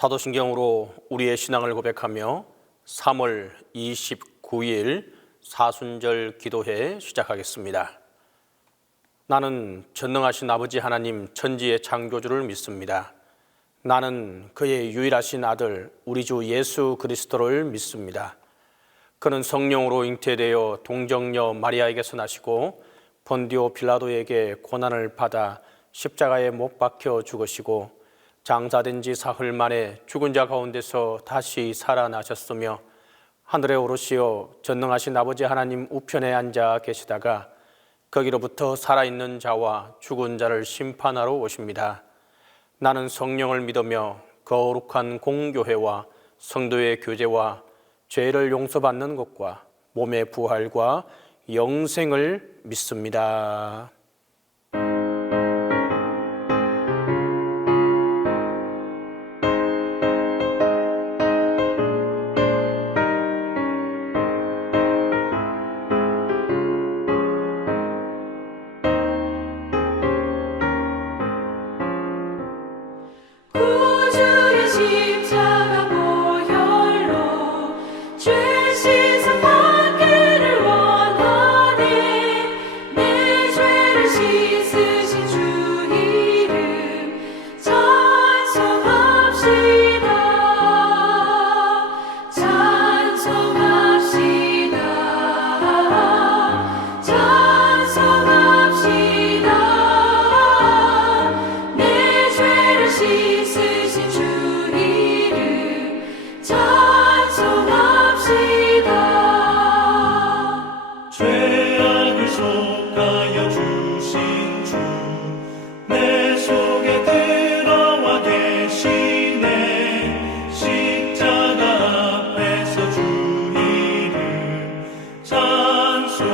사도신경으로 우리의 신앙을 고백하며 3월 29일 사순절 기도회 시작하겠습니다. 나는 전능하신 아버지 하나님 천지의 창조주를 믿습니다. 나는 그의 유일하신 아들 우리 주 예수 그리스도를 믿습니다. 그는 성령으로 잉태되어 동정녀 마리아에게서 나시고 본디오 빌라도에게 고난을 받아 십자가에 못 박혀 죽으시고 장사된 지 사흘 만에 죽은 자 가운데서 다시 살아나셨으며 하늘에 오르시어 전능하신 아버지 하나님 우편에 앉아 계시다가 거기로부터 살아있는 자와 죽은 자를 심판하러 오십니다. 나는 성령을 믿으며 거룩한 공교회와 성도의 교제와 죄를 용서받는 것과 몸의 부활과 영생을 믿습니다. 찬송합시다.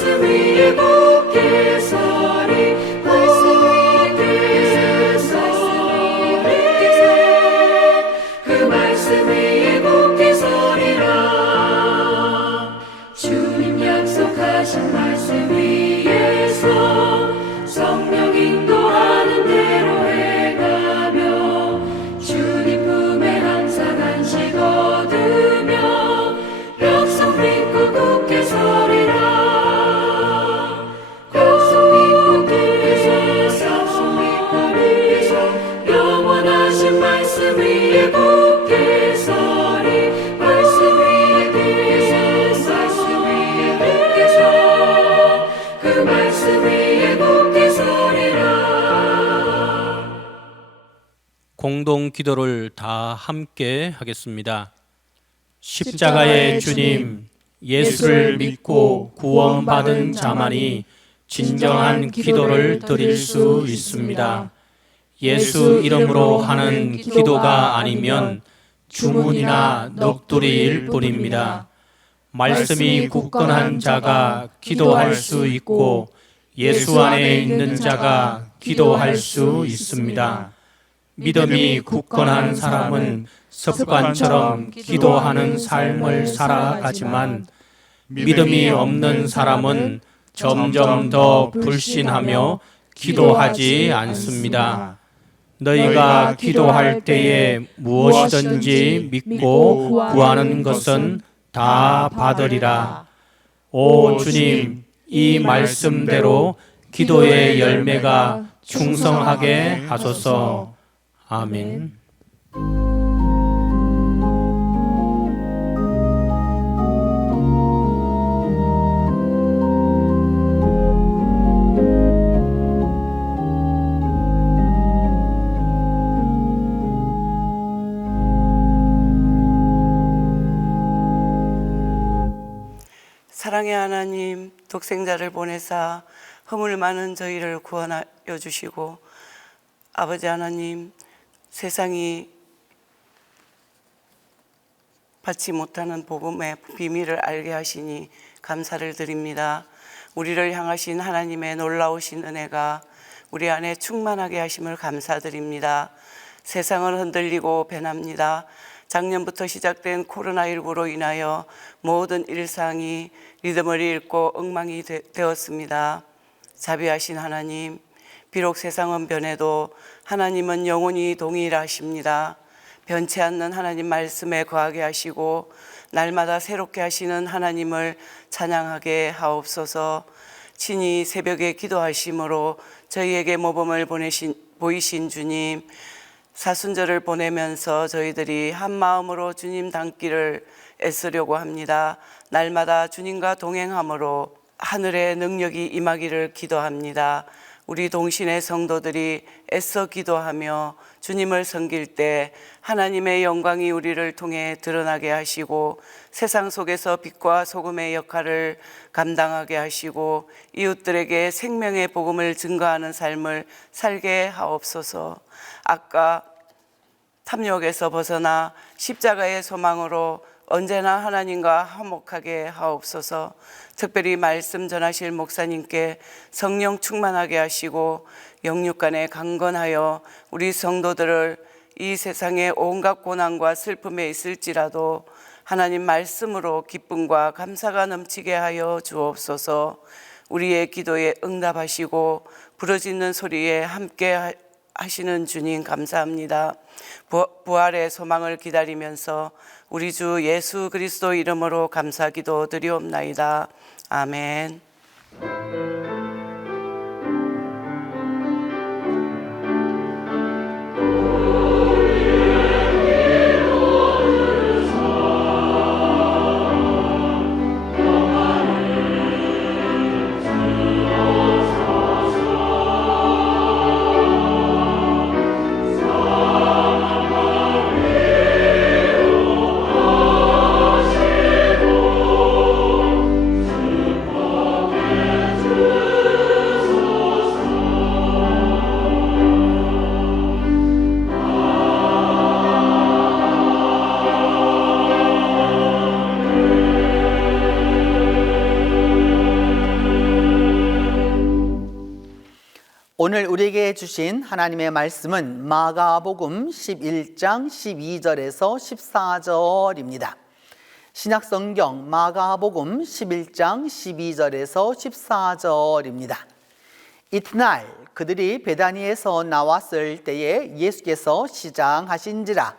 말씀 위에 굳게 서리 말씀 위에 서리 그 말씀 위에 굳게 서리라. 주님 약속하신 말씀 위에서 성령 인도하는 대로 행하며 주님 품에 항상 안식 얻으며 약속 믿고 굳게 서리라. 약속 믿고 굳게 서리 영원하신 말씀 위에 굳게 서리 말씀 위에 굳게 서 그 말씀 위에 굳게 서리라. 공동 기도를 다 함께 하겠습니다. 십자가의 주님, 예수를 믿고 구원받은 자만이 진정한 기도를 드릴 수 있습니다. 예수 이름으로 하는 기도가 아니면 주문이나 넋두리일 뿐입니다. 말씀이 굳건한 자가 기도할 수 있고 예수 안에 있는 자가 기도할 수 있습니다. 믿음이 굳건한 사람은 습관처럼 기도하는 삶을 살아가지만 믿음이 없는 사람은 점점 더 불신하며 기도하지 않습니다. 너희가 기도할 때에 무엇이든지 믿고 구하는 것은 다 받으리라. 오 주님, 이 말씀대로 기도의 열매가 충성하게 하소서. 아멘. 사랑의 하나님, 독생자를 보내사 허물 많은 저희를 구원하여 주시고 아버지 하나님, 세상이 받지 못하는 복음의 비밀을 알게 하시니 감사를 드립니다. 우리를 향하신 하나님의 놀라우신 은혜가 우리 안에 충만하게 하심을 감사드립니다. 세상은 흔들리고 변합니다. 작년부터 시작된 코로나19로 인하여 모든 일상이 리듬을 잃고 엉망이 되었습니다. 자비하신 하나님, 비록 세상은 변해도 하나님은 영원히 동일하십니다. 변치 않는 하나님 말씀에 거하게 하시고 날마다 새롭게 하시는 하나님을 찬양하게 하옵소서. 친히 새벽에 기도하심으로 저희에게 모범을 보이신 주님, 사순절을 보내면서 저희들이 한 마음으로 주님 닮기를 애쓰려고 합니다. 날마다 주님과 동행함으로 하늘의 능력이 임하기를 기도합니다. 우리 동신의 성도들이 애써 기도하며 주님을 섬길 때 하나님의 영광이 우리를 통해 드러나게 하시고 세상 속에서 빛과 소금의 역할을 감당하게 하시고 이웃들에게 생명의 복음을 증거하는 삶을 살게 하옵소서. 아까 탐욕에서 벗어나 십자가의 소망으로 언제나 하나님과 화목하게 하옵소서. 특별히 말씀 전하실 목사님께 성령 충만하게 하시고 영육간에 강건하여 우리 성도들을 이 세상의 온갖 고난과 슬픔에 있을지라도 하나님 말씀으로 기쁨과 감사가 넘치게 하여 주옵소서. 우리의 기도에 응답하시고 부르짖는 소리에 함께 하시는 주님 감사합니다. 부활의 소망을 기다리면서 우리 주 예수 그리스도 이름으로 감사기도 드리옵나이다. 아멘. 주 오늘 우리에게 주신 하나님의 말씀은 마가복음 11장 12절에서 14절입니다. 신약성경 마가복음 11장 12절에서 14절입니다. 이튿날 그들이 베다니에서 나왔을 때에 예수께서 시장하신지라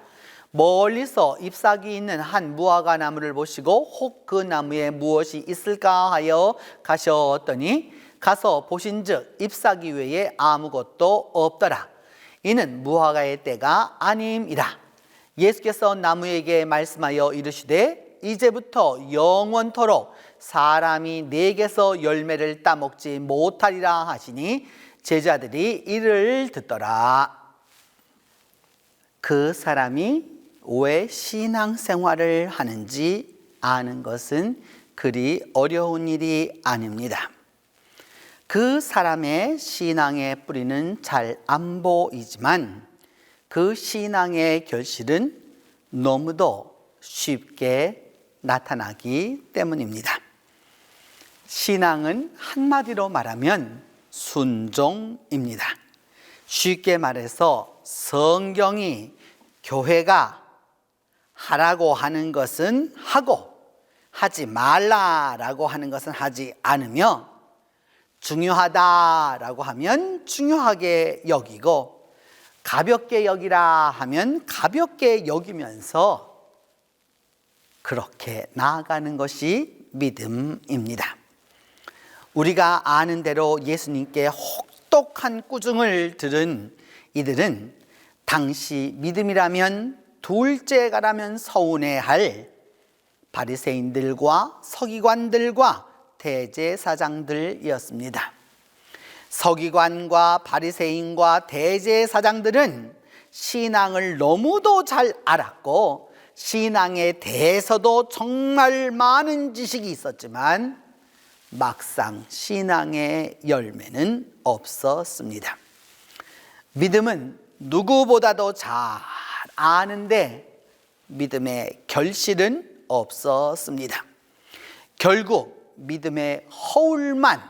멀리서 잎사귀 있는 한 무화과 나무를 보시고 혹 그 나무에 무엇이 있을까 하여 가셨더니 가서 보신즉 잎사귀 외에 아무것도 없더라. 이는 무화과의 때가 아님이라. 예수께서 나무에게 말씀하여 이르시되 이제부터 영원토록 사람이 내게서 열매를 따먹지 못하리라 하시니 제자들이 이를 듣더라. 그 사람이 왜 신앙생활을 하는지 아는 것은 그리 어려운 일이 아닙니다. 그 사람의 신앙의 뿌리는 잘 안 보이지만 그 신앙의 결실은 너무도 쉽게 나타나기 때문입니다. 신앙은 한마디로 말하면 순종입니다. 쉽게 말해서 성경이 교회가 하라고 하는 것은 하고 하지 말라라고 하는 것은 하지 않으며 중요하다라고 하면 중요하게 여기고 가볍게 여기라 하면 가볍게 여기면서 그렇게 나아가는 것이 믿음입니다. 우리가 아는 대로 예수님께 혹독한 꾸중을 들은 이들은 당시 믿음이라면 둘째가라면 서운해할 바리새인들과 서기관들과 대제사장들이었습니다. 서기관과 바리새인과 대제사장들은 신앙을 너무도 잘 알았고 신앙에 대해서도 정말 많은 지식이 있었지만 막상 신앙의 열매는 없었습니다. 믿음은 누구보다도 잘 아는데 믿음의 결실은 없었습니다. 결국 믿음의 허울만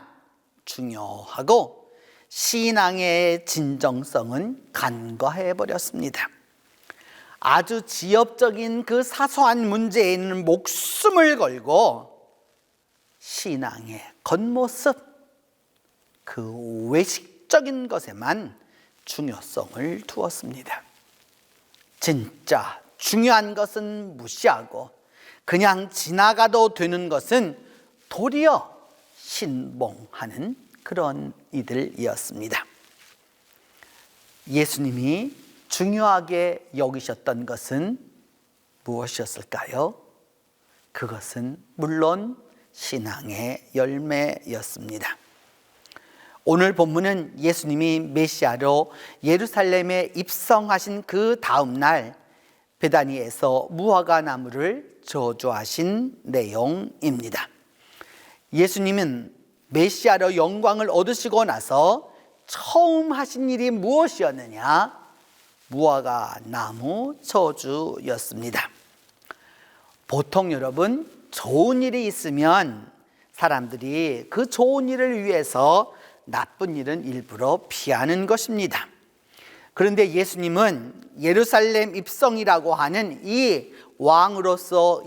중요하고 신앙의 진정성은 간과해 버렸습니다. 아주 지엽적인 그 사소한 문제에는 목숨을 걸고 신앙의 겉모습, 그 외식적인 것에만 중요성을 두었습니다. 진짜 중요한 것은 무시하고 그냥 지나가도 되는 것은 도리어 신봉하는 그런 이들이었습니다. 예수님이 중요하게 여기셨던 것은 무엇이었을까요? 그것은 물론 신앙의 열매였습니다. 오늘 본문은 예수님이 메시아로 예루살렘에 입성하신 그 다음 날 베다니에서 무화과 나무를 저주하신 내용입니다. 예수님은 메시아로 영광을 얻으시고 나서 처음 하신 일이 무엇이었느냐? 무화과 나무 저주였습니다. 보통 여러분 좋은 일이 있으면 사람들이 그 좋은 일을 위해서 나쁜 일은 일부러 피하는 것입니다. 그런데 예수님은 예루살렘 입성이라고 하는 이 왕으로서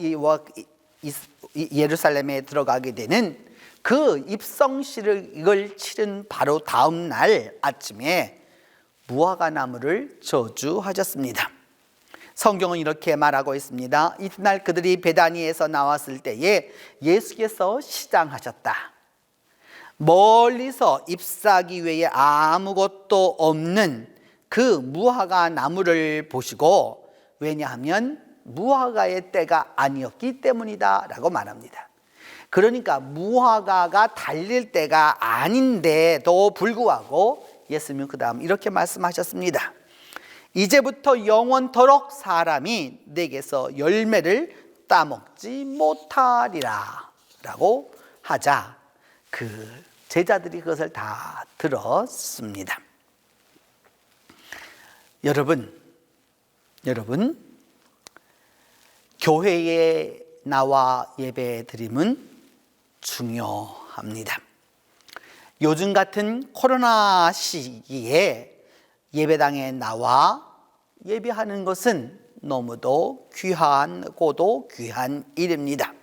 예루살렘에 들어가게 되는 그 입성식을 치른 바로 다음 날 아침에 무화과 나무를 저주하셨습니다. 성경은 이렇게 말하고 있습니다. 이튿날 그들이 베다니에서 나왔을 때에 예수께서 시장하셨다. 멀리서 잎사귀 외에 아무것도 없는 그 무화과 나무를 보시고, 왜냐하면 무화과의 때가 아니었기 때문이다 라고 말합니다. 그러니까 무화과가 달릴 때가 아닌데도 불구하고 예수님은 그 다음 이렇게 말씀하셨습니다. 이제부터 영원토록 사람이 내게서 열매를 따먹지 못하리라 라고 하자 그 제자들이 그것을 다 들었습니다. 여러분, 교회에 나와 예배 드림은 중요합니다. 요즘 같은 코로나 시기에 예배당에 나와 예배하는 것은 너무도 귀하고도 귀한 일입니다.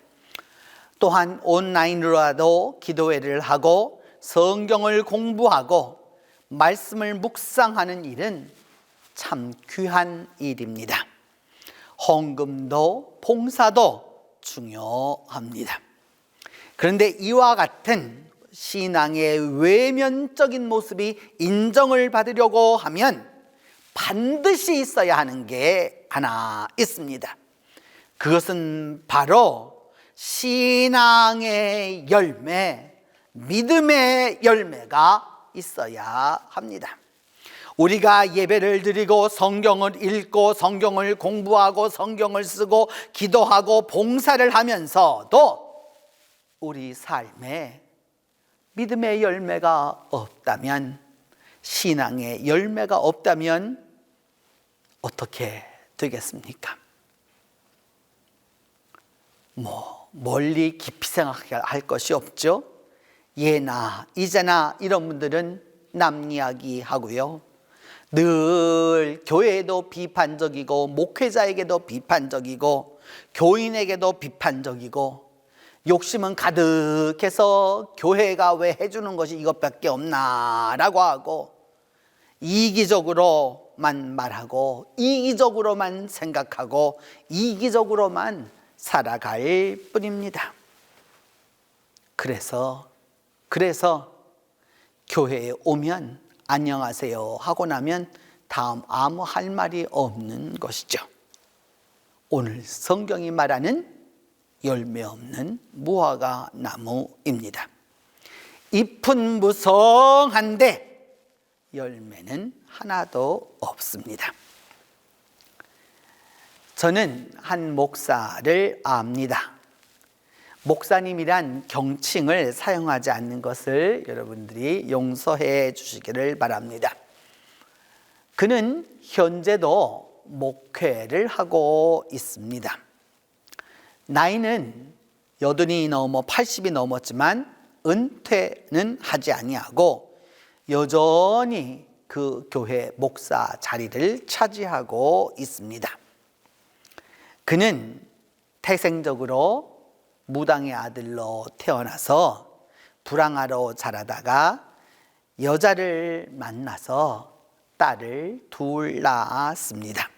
또한 온라인으로라도 기도회를 하고 성경을 공부하고 말씀을 묵상하는 일은 참 귀한 일입니다. 헌금도 봉사도 중요합니다. 그런데 이와 같은 신앙의 외면적인 모습이 인정을 받으려고 하면 반드시 있어야 하는 게 하나 있습니다. 그것은 바로 신앙의 열매, 믿음의 열매가 있어야 합니다. 우리가 예배를 드리고 성경을 읽고 성경을 공부하고 성경을 쓰고 기도하고 봉사를 하면서도 우리 삶에 믿음의 열매가 없다면, 신앙의 열매가 없다면 어떻게 되겠습니까? 멀리 깊이 생각할 것이 없죠. 예나 이제나 이런 분들은 남 이야기 하고요. 늘 교회에도 비판적이고 목회자에게도 비판적이고 교인에게도 비판적이고 욕심은 가득해서 교회가 왜 해주는 것이 이것밖에 없나 라고 하고 이기적으로만 말하고 이기적으로만 생각하고 이기적으로만 살아갈 뿐입니다. 그래서 교회에 오면 안녕하세요 하고 나면 다음 아무 할 말이 없는 것이죠. 오늘 성경이 말하는 열매 없는 무화과 나무입니다. 잎은 무성한데 열매는 하나도 없습니다. 저는 한 목사를 압니다. 목사님이란 경칭을 사용하지 않는 것을 여러분들이 용서해 주시기를 바랍니다. 그는 현재도 목회를 하고 있습니다. 나이는 80이 넘어 80이 넘었지만 은퇴는 하지 아니하고 여전히 그 교회 목사 자리를 차지하고 있습니다. 그는 태생적으로 무당의 아들로 태어나서 불황아로 자라다가 여자를 만나서 딸을 둘 낳았습니다.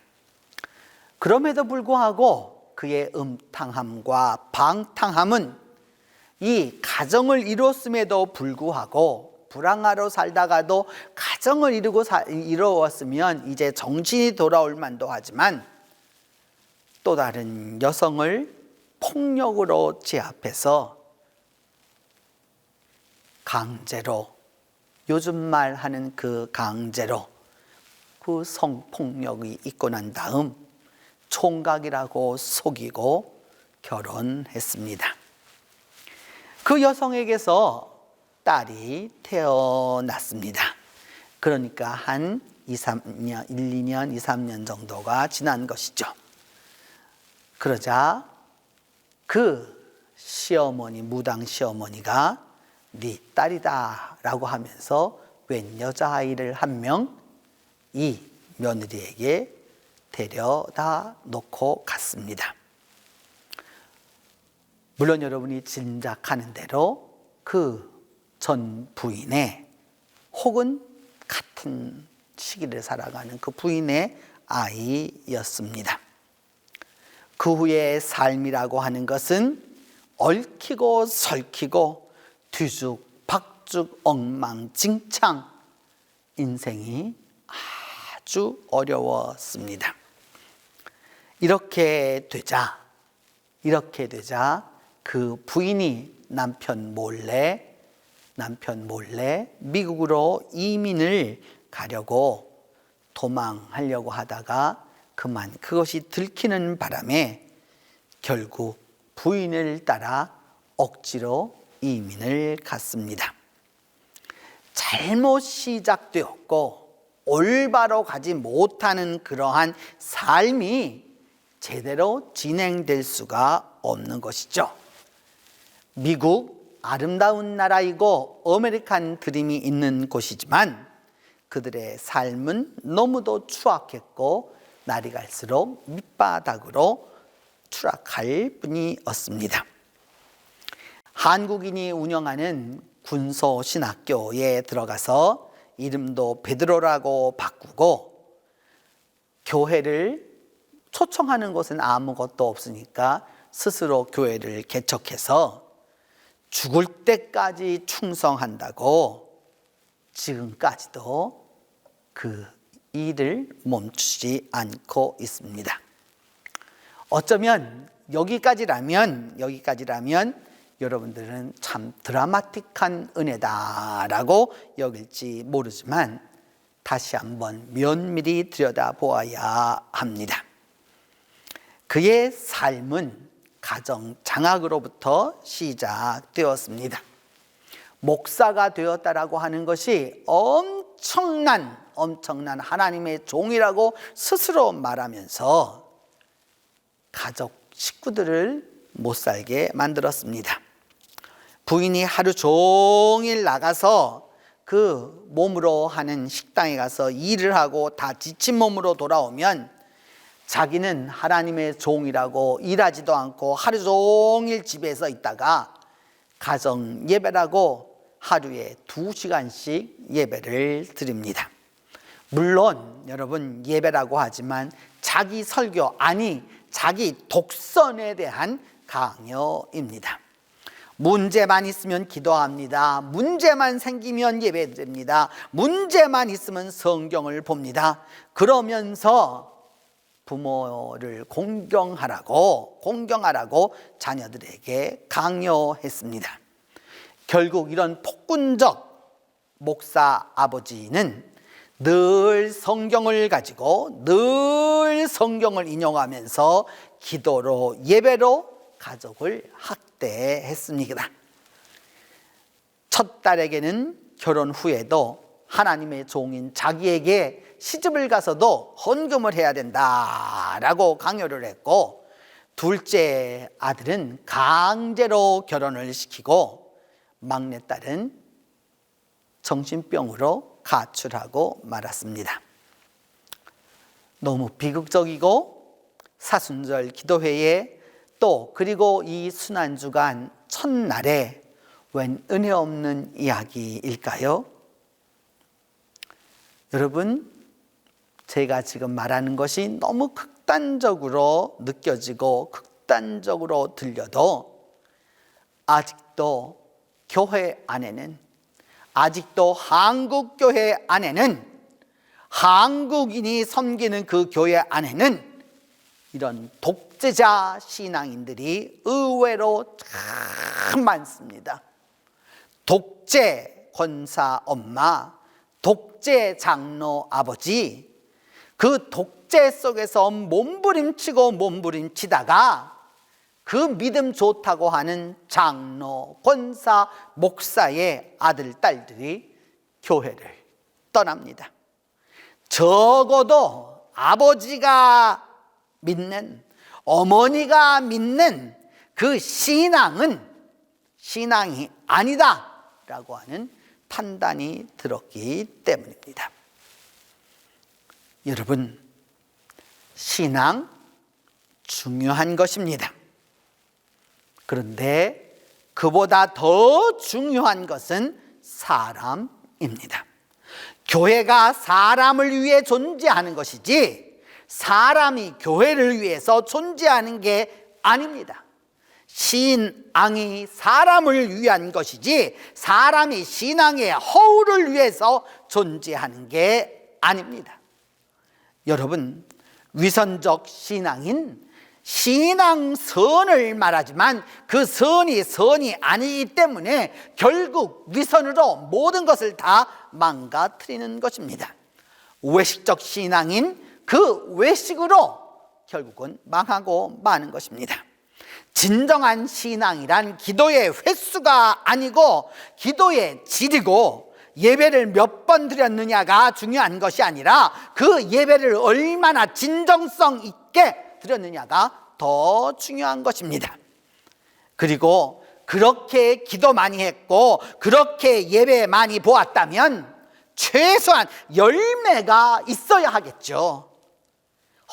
그럼에도 불구하고 그의 음탕함과 방탕함은 이 가정을 이뤘음에도 불구하고 불황아로 살다가도 가정을 이루었으면 이제 정신이 돌아올 만도 하지만 또 다른 여성을 폭력으로 제압해서 강제로, 요즘 말하는 그 강제로 그 성폭력이 있고 난 다음 총각이라고 속이고 결혼했습니다. 그 여성에게서 딸이 태어났습니다. 그러니까 한 1, 2년, 2, 3년 정도가 지난 것이죠. 그러자 그 시어머니, 무당 시어머니가 네 딸이다 라고 하면서 웬 여자아이를 한 명 이 며느리에게 데려다 놓고 갔습니다. 물론 여러분이 짐작하는 대로 그 전 부인의 혹은 같은 시기를 살아가는 그 부인의 아이였습니다. 그 후의 삶이라고 하는 것은 얽히고 설키고 뒤죽박죽 엉망진창 인생이 아주 어려웠습니다. 이렇게 되자 그 부인이 남편 몰래 미국으로 이민을 가려고 도망하려고 하다가 그만 그것이 들키는 바람에 결국 부인을 따라 억지로 이민을 갔습니다. 잘못 시작되었고 올바로 가지 못하는 그러한 삶이 제대로 진행될 수가 없는 것이죠. 미국 아름다운 나라이고 아메리칸 드림이 있는 곳이지만 그들의 삶은 너무도 추악했고 날이 갈수록 밑바닥으로 추락할 뿐이었습니다. 한국인이 운영하는 군소신학교에 들어가서 이름도 베드로라고 바꾸고 교회를 초청하는 곳은 아무것도 없으니까 스스로 교회를 개척해서 죽을 때까지 충성한다고 지금까지도 그 일을 멈추지 않고 있습니다. 어쩌면 여기까지라면 여러분들은 참 드라마틱한 은혜다라고 여길지 모르지만 다시 한번 면밀히 들여다보아야 합니다. 그의 삶은 가정 장악으로부터 시작되었습니다. 목사가 되었다라고 하는 것이 엄청난 하나님의 종이라고 스스로 말하면서 가족 식구들을 못 살게 만들었습니다. 부인이 하루 종일 나가서 그 몸으로 하는 식당에 가서 일을 하고 다 지친 몸으로 돌아오면 자기는 하나님의 종이라고 일하지도 않고 하루 종일 집에서 있다가 가정 예배라고 하루에 2시간씩 예배를 드립니다. 물론 여러분 예배라고 하지만 자기 설교 자기 독선에 대한 강요입니다. 문제만 있으면 기도합니다. 문제만 생기면 예배드립니다. 문제만 있으면 성경을 봅니다. 그러면서 부모를 공경하라고 자녀들에게 강요했습니다. 결국 이런 폭군적 목사 아버지는 늘 성경을 가지고 늘 성경을 인용하면서 기도로 예배로 가족을 학대했습니다. 첫 딸에게는 결혼 후에도 하나님의 종인 자기에게 시집을 가서도 헌금을 해야 된다라고 강요를 했고, 둘째 아들은 강제로 결혼을 시키고 막내딸은 정신병으로 가출하고 말았습니다. 너무 비극적이고 사순절 기도회에 또 그리고 이 순환주간 첫날에 웬 은혜 없는 이야기일까요? 여러분, 제가 지금 말하는 것이 너무 극단적으로 느껴지고 극단적으로 들려도 아직도 교회 안에는, 아직도 한국 교회 안에는, 한국인이 섬기는 그 교회 안에는 이런 독재자 신앙인들이 의외로 참 많습니다. 독재 권사 엄마, 독재 장로 아버지, 그 독재 속에서 몸부림치다가 그 믿음 좋다고 하는 장로, 권사, 목사의 아들, 딸들이 교회를 떠납니다. 적어도 아버지가 믿는, 어머니가 믿는 그 신앙이 아니다라고 하는 판단이 들었기 때문입니다. 여러분, 신앙 중요한 것입니다. 그런데 그보다 더 중요한 것은 사람입니다. 교회가 사람을 위해 존재하는 것이지 사람이 교회를 위해서 존재하는 게 아닙니다. 신앙이 사람을 위한 것이지 사람이 신앙의 허울을 위해서 존재하는 게 아닙니다. 여러분, 위선적 신앙인 신앙선을 말하지만 그 선이 아니기 때문에 결국 위선으로 모든 것을 다 망가뜨리는 것입니다. 외식적 신앙인 그 외식으로 결국은 망하고 마는 것입니다. 진정한 신앙이란 기도의 횟수가 아니고 기도의 질이고 예배를 몇 번 드렸느냐가 중요한 것이 아니라 그 예배를 얼마나 진정성 있게 드렸느냐가 더 중요한 것입니다. 그리고 그렇게 기도 많이 했고 그렇게 예배 많이 보았다면 최소한 열매가 있어야 하겠죠.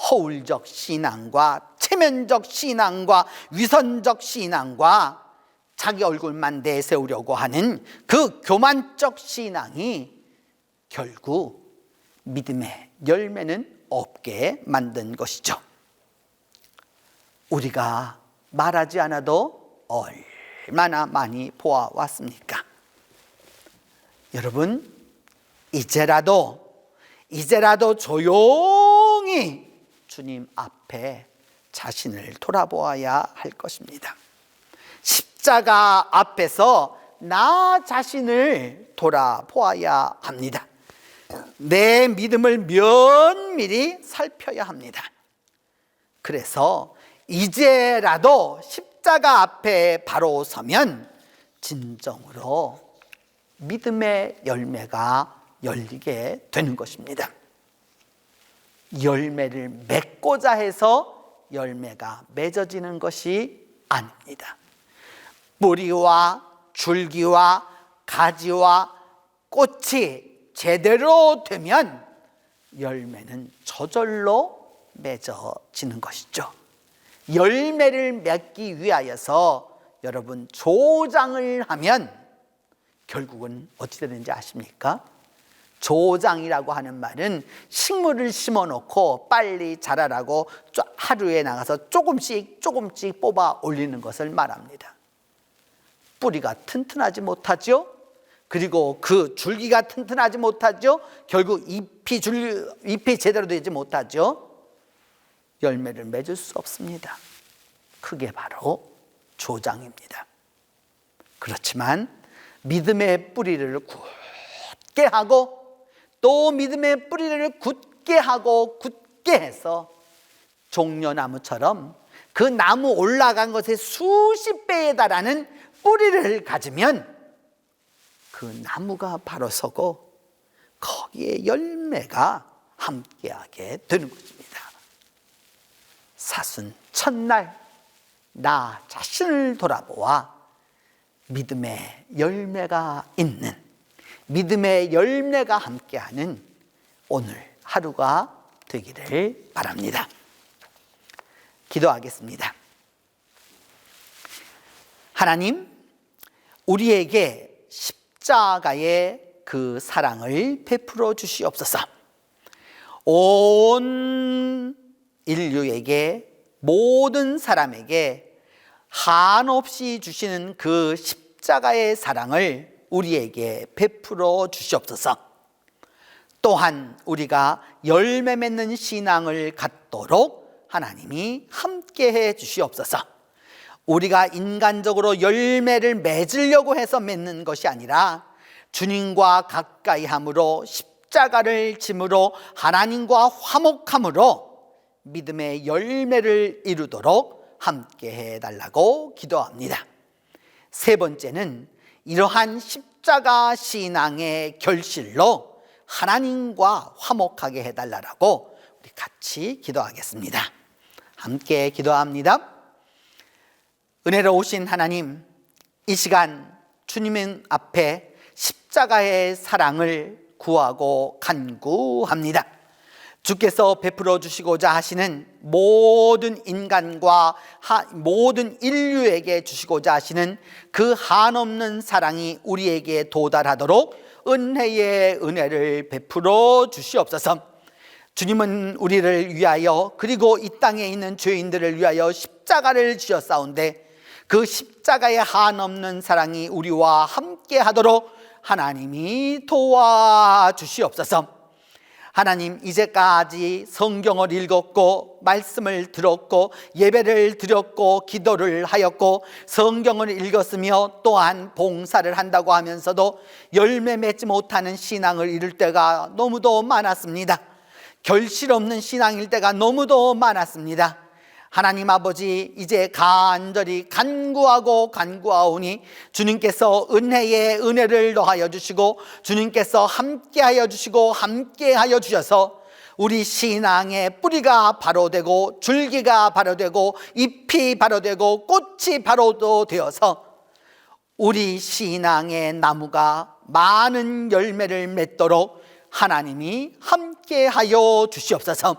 허울적 신앙과 체면적 신앙과 위선적 신앙과 자기 얼굴만 내세우려고 하는 그 교만적 신앙이 결국 믿음의 열매는 없게 만든 것이죠. 우리가 말하지 않아도 얼마나 많이 보아왔습니까? 여러분, 이제라도 조용히 주님 앞에 자신을 돌아보아야 할 것입니다. 십자가 앞에서 나 자신을 돌아보아야 합니다. 내 믿음을 면밀히 살펴야 합니다. 그래서 이제라도 십자가 앞에 바로 서면 진정으로 믿음의 열매가 열리게 되는 것입니다. 열매를 맺고자 해서 열매가 맺어지는 것이 아닙니다. 뿌리와 줄기와 가지와 꽃이 제대로 되면 열매는 저절로 맺어지는 것이죠. 열매를 맺기 위하여서 여러분 조장을 하면 결국은 어찌 되는지 아십니까? 조장이라고 하는 말은 식물을 심어놓고 빨리 자라라고 하루에 나가서 조금씩 뽑아 올리는 것을 말합니다. 뿌리가 튼튼하지 못하죠. 그리고 그 줄기가 튼튼하지 못하죠. 결국 잎이 제대로 되지 못하죠. 열매를 맺을 수 없습니다. 그게 바로 조장입니다. 그렇지만 믿음의 뿌리를 굳게 하고 또 믿음의 뿌리를 굳게 하고 굳게 해서 종려나무처럼 그 나무 올라간 것의 수십 배에 달하는 뿌리를 가지면 그 나무가 바로 서고 거기에 열매가 함께하게 되는 것입니다. 사순 첫날 나 자신을 돌아보아 믿음의 열매가 있는, 믿음의 열매가 함께하는 오늘 하루가 되기를 바랍니다. 기도하겠습니다. 하나님, 우리에게 십자가의 그 사랑을 베풀어 주시옵소서. 온 인류에게, 모든 사람에게 한없이 주시는 그 십자가의 사랑을 우리에게 베풀어 주시옵소서. 또한 우리가 열매 맺는 신앙을 갖도록 하나님이 함께해 주시옵소서. 우리가 인간적으로 열매를 맺으려고 해서 맺는 것이 아니라 주님과 가까이 함으로 십자가를 짐으로 하나님과 화목함으로 믿음의 열매를 이루도록 함께 해달라고 기도합니다. 세 번째는 이러한 십자가 신앙의 결실로 하나님과 화목하게 해달라고 우리 같이 기도하겠습니다. 함께 기도합니다. 은혜로우신 하나님, 이 시간 주님 앞에 십자가의 사랑을 구하고 간구합니다. 주께서 베풀어 주시고자 하시는 모든 인간과 모든 인류에게 주시고자 하시는 그 한없는 사랑이 우리에게 도달하도록 은혜의 은혜를 베풀어 주시옵소서. 주님은 우리를 위하여 그리고 이 땅에 있는 죄인들을 위하여 십자가를 지었사온데 그 십자가의 한없는 사랑이 우리와 함께 하도록 하나님이 도와주시옵소서. 하나님, 이제까지 성경을 읽었고 말씀을 들었고 예배를 드렸고 기도를 하였고 성경을 읽었으며 또한 봉사를 한다고 하면서도 열매 맺지 못하는 신앙을 이룰 때가 너무도 많았습니다. 결실 없는 신앙일 때가 너무도 많았습니다. 하나님 아버지, 이제 간절히 간구하오니 주님께서 은혜에 은혜를 더하여 주시고 주님께서 함께하여 주시고 함께하여 주셔서 우리 신앙의 뿌리가 바로 되고 줄기가 바로 되고 잎이 바로 되고 꽃이 바로 되어서 우리 신앙의 나무가 많은 열매를 맺도록 하나님이 함께하여 주시옵소서.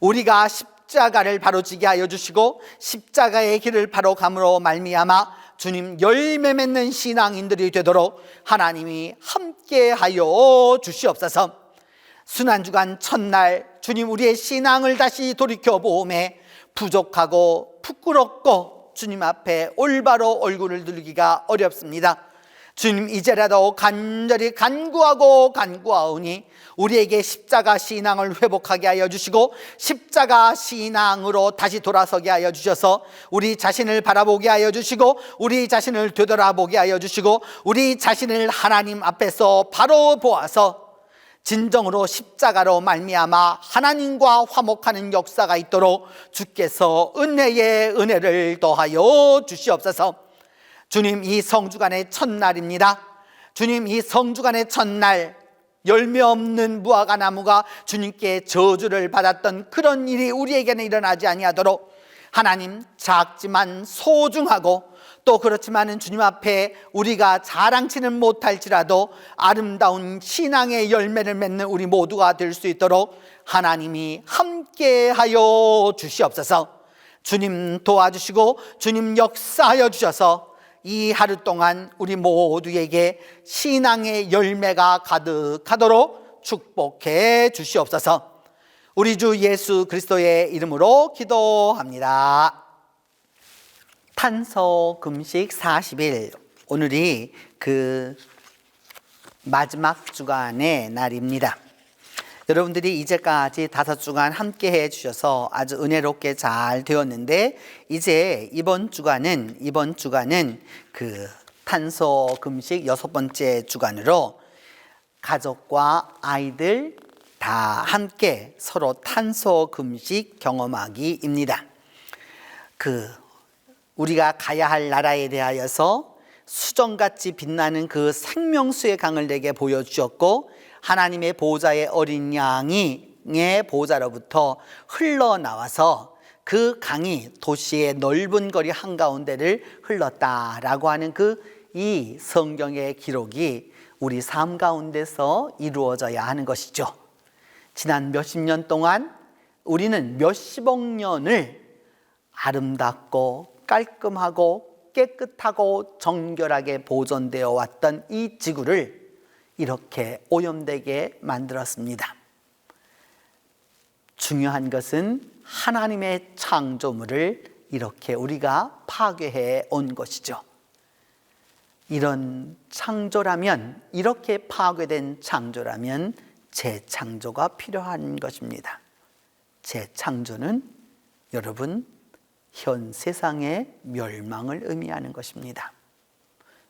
우리가 십자가를 바로 지게 하여 주시고 십자가의 길을 바로 감으로 말미암아 주님 열매 맺는 신앙인들이 되도록 하나님이 함께하여 주시옵소서. 순환주간 첫날 주님 우리의 신앙을 다시 돌이켜보음에 부족하고 부끄럽고 주님 앞에 올바로 얼굴을 들기가 어렵습니다. 주님 이제라도 간절히 간구하오니 우리에게 십자가 신앙을 회복하게 하여 주시고 십자가 신앙으로 다시 돌아서게 하여 주셔서 우리 자신을 바라보게 하여 주시고 우리 자신을 되돌아보게 하여 주시고 우리 자신을 하나님 앞에서 바로 보아서 진정으로 십자가로 말미암아 하나님과 화목하는 역사가 있도록 주께서 은혜에 은혜를 더하여 주시옵소서. 주님 이 성주간의 첫날입니다. 주님 이 성주간의 첫날 열매 없는 무화과 나무가 주님께 저주를 받았던 그런 일이 우리에게는 일어나지 아니하도록 하나님 작지만 소중하고 또 그렇지만은 주님 앞에 우리가 자랑치는 못할지라도 아름다운 신앙의 열매를 맺는 우리 모두가 될 수 있도록 하나님이 함께하여 주시옵소서. 주님 도와주시고 주님 역사하여 주셔서 이 하루 동안 우리 모두에게 신앙의 열매가 가득하도록 축복해 주시옵소서. 우리 주 예수 그리스도의 이름으로 기도합니다. 탄소 금식 40일, 오늘이 그 마지막 주간의 날입니다. 여러분들이 이제까지 5주간 함께 해 주셔서 아주 은혜롭게 잘 되었는데 이제 이번 주간은 그 탄소 금식 6번째 주간으로 가족과 아이들 다 함께 서로 탄소 금식 경험하기입니다. 우리가 가야 할 나라에 대하여서 수정같이 빛나는 그 생명수의 강을 내게 보여주셨고 하나님의 보호자의 어린 양의 보호자로부터 흘러나와서 그 강이 도시의 넓은 거리 한가운데를 흘렀다라고 하는 이 성경의 기록이 우리 삶 가운데서 이루어져야 하는 것이죠. 지난 몇십 년 동안 우리는 몇십억 년을 아름답고 깔끔하고 깨끗하고 정결하게 보존되어 왔던 이 지구를 이렇게 오염되게 만들었습니다. 중요한 것은 하나님의 창조물을 이렇게 우리가 파괴해 온 것이죠. 이런 창조라면, 이렇게 파괴된 창조라면 재창조가 필요한 것입니다. 재창조는 여러분 현 세상의 멸망을 의미하는 것입니다.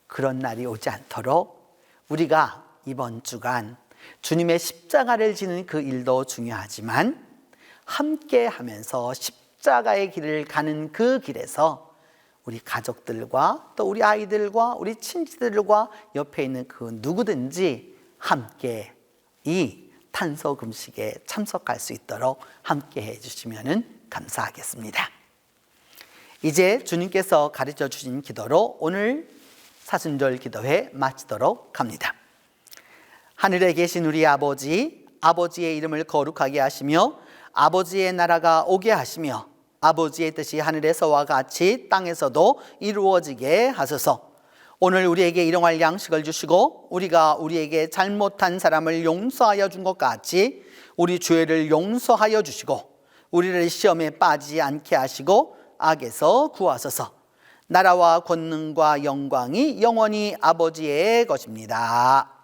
그런 날이 오지 않도록 우리가 이번 주간 주님의 십자가를 지는 그 일도 중요하지만 함께 하면서 십자가의 길을 가는 그 길에서 우리 가족들과 또 우리 아이들과 우리 친지들과 옆에 있는 그 누구든지 함께 이 탄소 금식에 참석할 수 있도록 함께 해주시면 감사하겠습니다. 이제 주님께서 가르쳐 주신 기도로 오늘 사순절 기도회 마치도록 합니다. 하늘에 계신 우리 아버지, 아버지의 이름을 거룩하게 하시며 아버지의 나라가 오게 하시며 아버지의 뜻이 하늘에서와 같이 땅에서도 이루어지게 하소서. 오늘 우리에게 일용할 양식을 주시고 우리가 우리에게 잘못한 사람을 용서하여 준 것 같이 우리 죄를 용서하여 주시고 우리를 시험에 빠지지 않게 하시고 악에서 구하소서. 나라와 권능과 영광이 영원히 아버지의 것입니다.